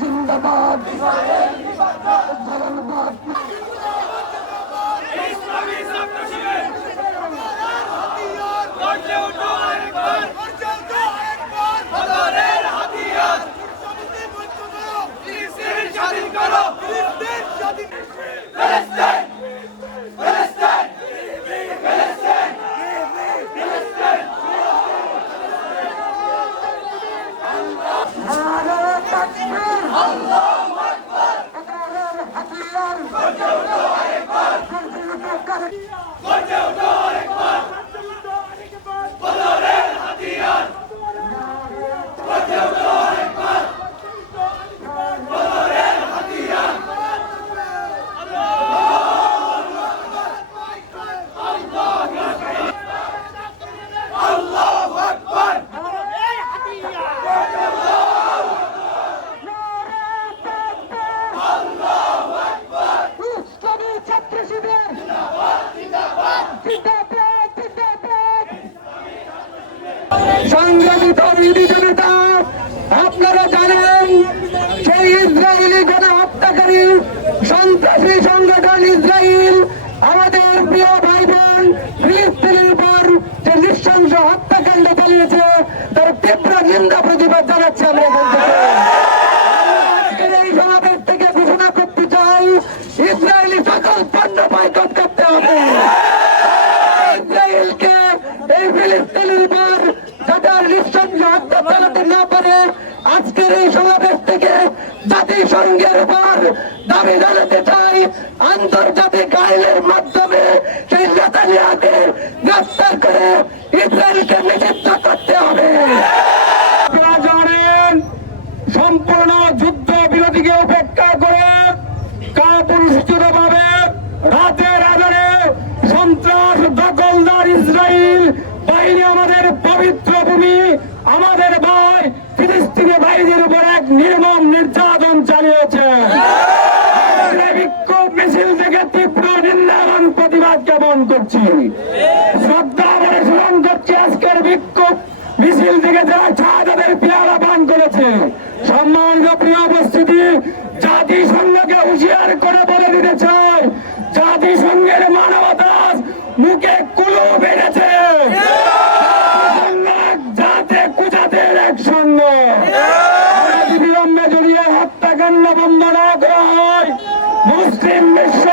জিন্দাবাদ ধন্যবাদ ফিলিস্তিন ফিলিস্তিন সংগ্রামী তরুণী নেতা আপনারা জানেন সেই ইসরায়েলি গণহত্যাকারী সন্ত্রাসী সংগঠন ইসরায়েল, আমাদের প্রিয় ভাই বোন ফিলিস্তিনের উপর যে নৃশংস হত্যাকাণ্ড চালিয়েছে, তার তীব্র নিন্দা, প্রতিবাদ জানাচ্ছে আমরা এখান থেকে। আজকের এই সমাবেশ থেকে ঘোষণা করতে চাই ইসরায়েলি সকল পণ্য বয়কট করতে হবে ইসরায়েলকে এই ফিলিস্তিনের উপর যাতে আর আজকের এই সমাবেশ থেকে জাতিসংঘের উপর দাবি জানাতে চাই। আন্তর্জাতিক আইনের মাধ্যমে সেই নেতানিয়াকে গ্রেফতার করে ইসরায়েলকে নিষিদ্ধ করতে হবে। সম্পূর্ণ যুদ্ধ বিরতিকে উপেক্ষা করে কাপুরুষিত ভাবে রাতের আধারে সন্ত্রাস দখলদার ইসরায়েল বাহিনী আমাদের পবিত্র ভূমি আমাদের ভাই ফিলিস্তিনি বাহিনীর উপর এক নির্মম নির্যাতন চালিয়েছে। বিক্ষোভ মিছিল থেকে তীব্র প্রতিবাদ জ্ঞাপন করছি। শ্রদ্ধা স্মরণ করছি, আজকের বিক্ষোভ মিছিল থেকে যারা শাহাদাতের পেয়ারা পান করেছে, সম্মানিত প্রিয় উপস্থিতি, জাতিসংঘকে হুঁশিয়ার করে বলে দিতে চাই, জাতিসংঘের মানবতা মুখে মুসলিম বিশ্ব